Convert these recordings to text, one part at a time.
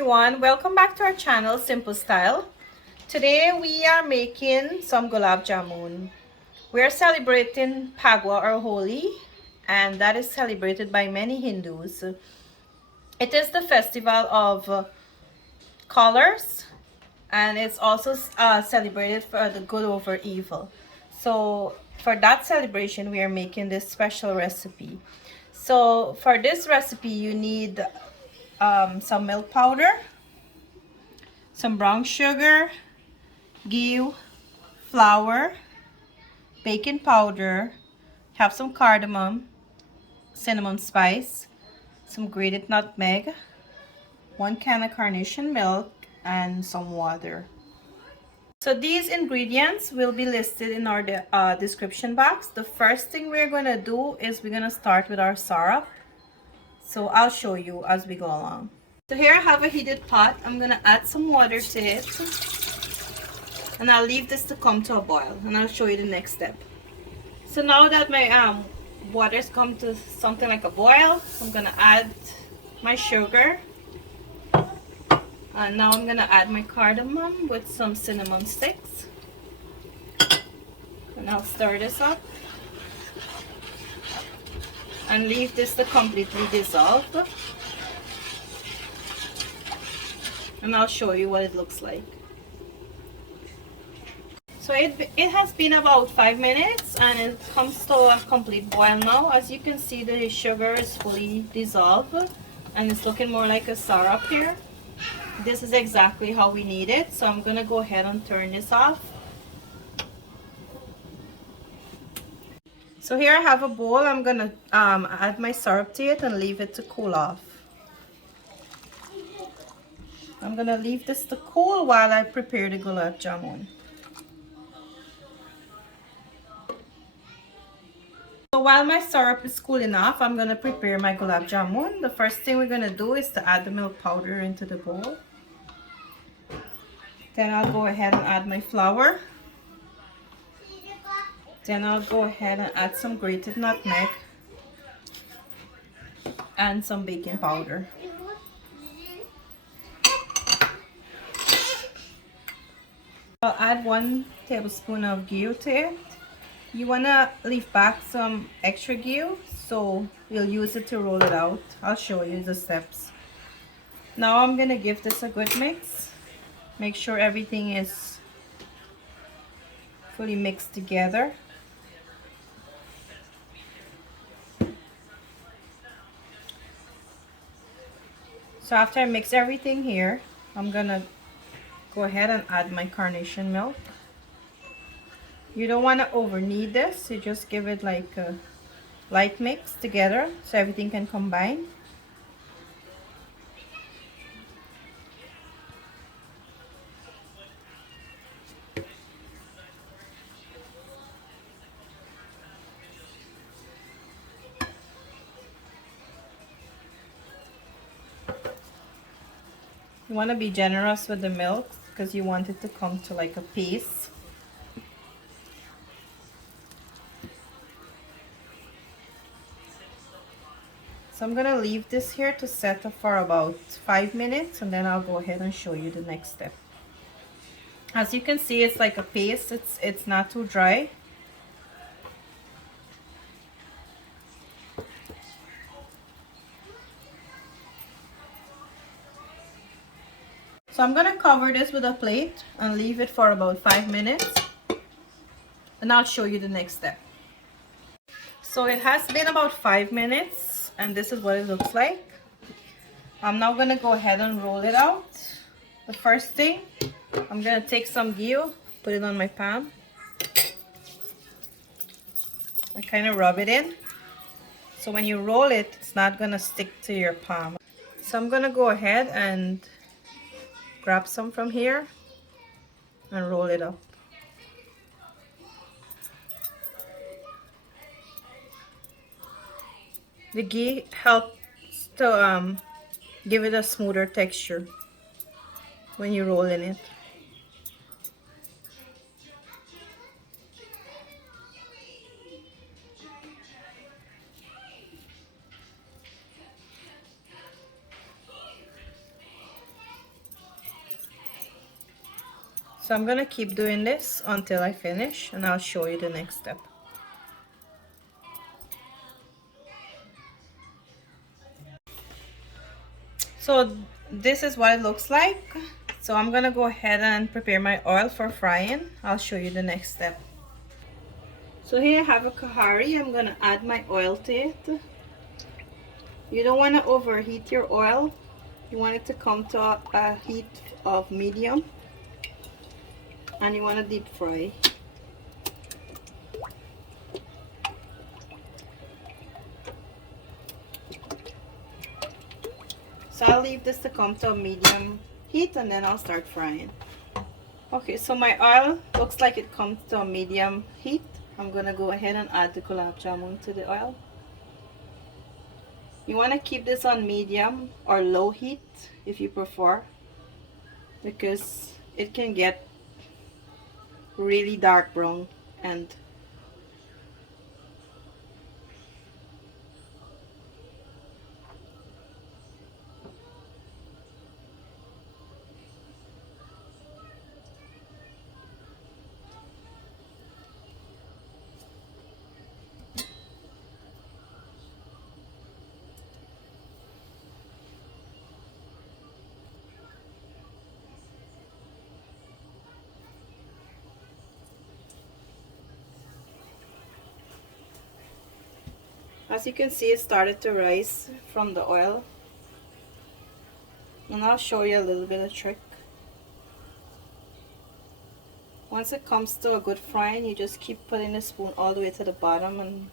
everyone, welcome back to our channel Simple Style. Today we are making some Gulab Jamun. We are celebrating Pagwa or Holi, and that is celebrated by many Hindus. It is the festival of colors, and it's also celebrated for the good over evil. So for that celebration we are making this special recipe. So for this recipe you need some milk powder, some brown sugar, ghee, flour, baking powder, have some cardamom, cinnamon spice, some grated nutmeg, 1 can of carnation milk, and some water. So these ingredients will be listed in our description box. The first thing we're going to do is we're going to start with our syrup. So I'll show you as we go along. So here I have a heated pot. I'm going to add some water to it. And I'll leave this to come to a boil. And I'll show you the next step. So now that my water's come to something like a boil, I'm going to add my sugar. And now I'm going to add my cardamom with some cinnamon sticks. And I'll stir this up. And leave this to completely dissolve. And I'll show you what it looks like. So it has been about 5 minutes and it comes to a complete boil now. As you can see, the sugar is fully dissolved and it's looking more like a syrup here. This is exactly how we need it. So I'm going to go ahead and turn this off. So here I have a bowl. I'm going to add my syrup to it and leave it to cool off. I'm going to leave this to cool while I prepare the Gulab Jamun. So while my syrup is cooling off, I'm going to prepare my Gulab Jamun. The first thing we're going to do is to add the milk powder into the bowl. Then I'll go ahead and add my flour. Then I'll go ahead and add some grated nutmeg and some baking powder. I'll add 1 tablespoon of ghee to it. You want to leave back some extra ghee, so we'll use it to roll it out. I'll show you the steps. Now I'm going to give this a good mix. Make sure everything is fully mixed together. So after I mix everything here, I'm going to go ahead and add my carnation milk. You don't want to over knead this. You just give it like a light mix together so everything can combine. You want to be generous with the milk because you want it to come to like a paste. So I'm going to leave this here to set up for about 5 minutes and then I'll go ahead and show you the next step. As you can see, it's like a paste. It's not too dry. So I'm going to cover this with a plate and leave it for about 5 minutes. And I'll show you the next step. So it has been about 5 minutes and this is what it looks like. I'm now going to go ahead and roll it out. The first thing, I'm going to take some ghee, put it on my palm. I kind of rub it in. So when you roll it, it's not going to stick to your palm. So I'm going to go ahead and grab some from here and roll it up. The ghee helps to give it a smoother texture when you roll in it. So I'm gonna keep doing this until I finish, and I'll show you the next step. So this is what it looks like. So I'm gonna go ahead and prepare my oil for frying. I'll show you the next step. So here I have a kahari. I'm gonna add my oil to it. You don't want to overheat your oil. You want it to come to a heat of medium, and you want to deep fry. So I'll leave this to come to a medium heat, and then I'll start frying. Okay, so my oil looks like it comes to a medium heat. I'm gonna go ahead and add the gulab jamun to the oil. You want to keep this on medium or low heat if you prefer, because it can get really dark brown. And as you can see, it started to rise from the oil. And I'll show you a little bit of trick. Once it comes to a good frying, you just keep putting the spoon all the way to the bottom, and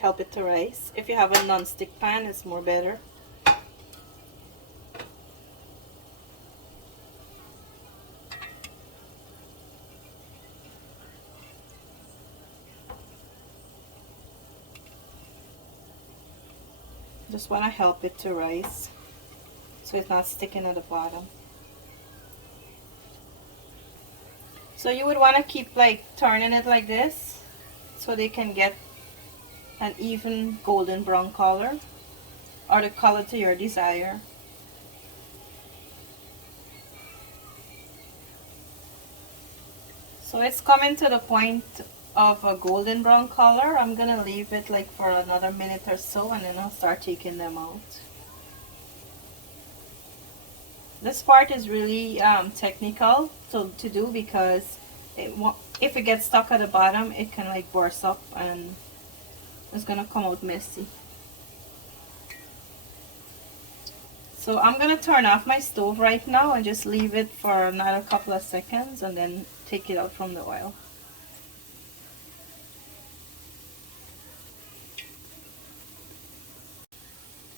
help it to rise. If you have a non-stick pan, it's more better. Just want to help it to rise so it's not sticking at the bottom. So you would want to keep like turning it like this so they can get an even golden brown color, or the color to your desire. So it's coming to the point of a golden brown color. I'm gonna leave it like for another minute or so, and then I'll start taking them out. This part is really technical to do, because if it gets stuck at the bottom, it can like burst up and it's gonna come out messy. So I'm gonna turn off my stove right now and just leave it for another couple of seconds, and then take it out from the oil.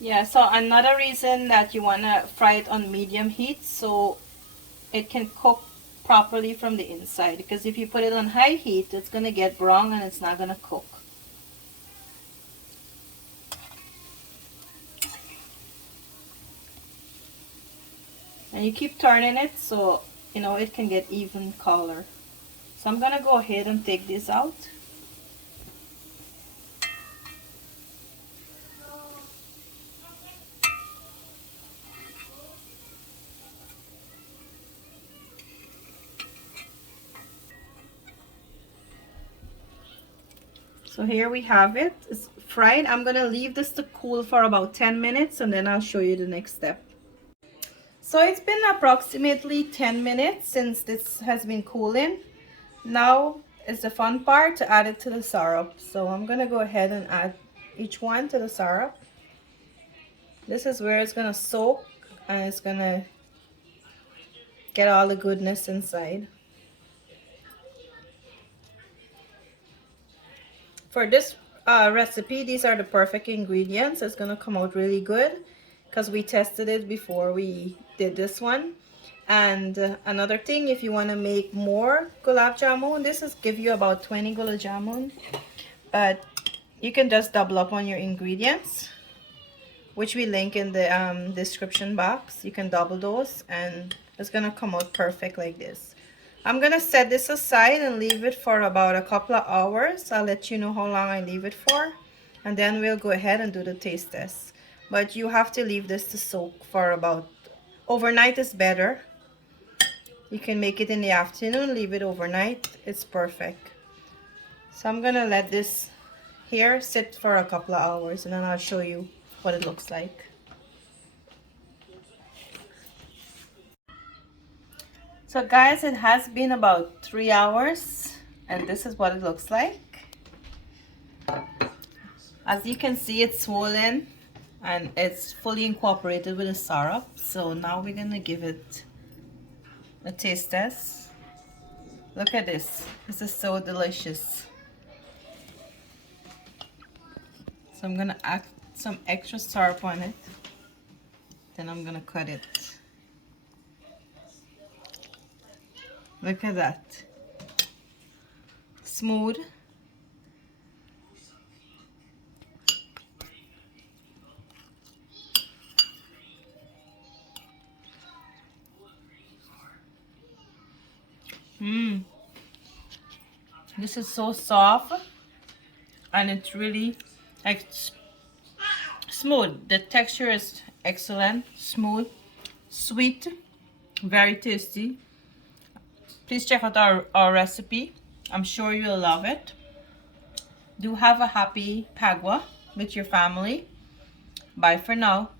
Yeah, so another reason that you want to fry it on medium heat, so it can cook properly from the inside, because if you put it on high heat, it's going to get brown and it's not going to cook. And you keep turning it so it can get even color. So I'm going to go ahead and take this out. So here we have it. It's fried. I'm gonna leave this to cool for about 10 minutes, and then I'll show you the next step. So it's been approximately 10 minutes since this has been cooling. Now is the fun part, to add it to the syrup. So I'm gonna go ahead and add each one to the syrup. This is where it's gonna soak, and it's gonna get all the goodness inside. For this recipe, these are the perfect ingredients. It's gonna come out really good because we tested it before we did this one. And another thing, if you want to make more gulab jamun, this is give you about 20 gulab jamun, but you can just double up on your ingredients, which we link in the description box. You can double those, and it's gonna come out perfect like this. I'm gonna set this aside and leave it for about a couple of hours. I'll let you know how long I leave it for, and then we'll go ahead and do the taste test. But you have to leave this to soak for about overnight is better. You can make it in the afternoon, leave it overnight. It's perfect. So I'm gonna let this here sit for a couple of hours and then I'll show you what it looks like. So guys, it has been about 3 hours and this is what it looks like. As you can see, it's swollen and it's fully incorporated with the syrup. So now we're gonna give it a taste test. Look at this. This is so delicious. So I'm gonna add some extra syrup on it. Then I'm gonna cut it. Look at that. Smooth. This is so soft and it's really like smooth. The texture is excellent, smooth, sweet, very tasty. Please check out our recipe. I'm sure you'll love it. Do have a happy Pagwa with your family. Bye for now.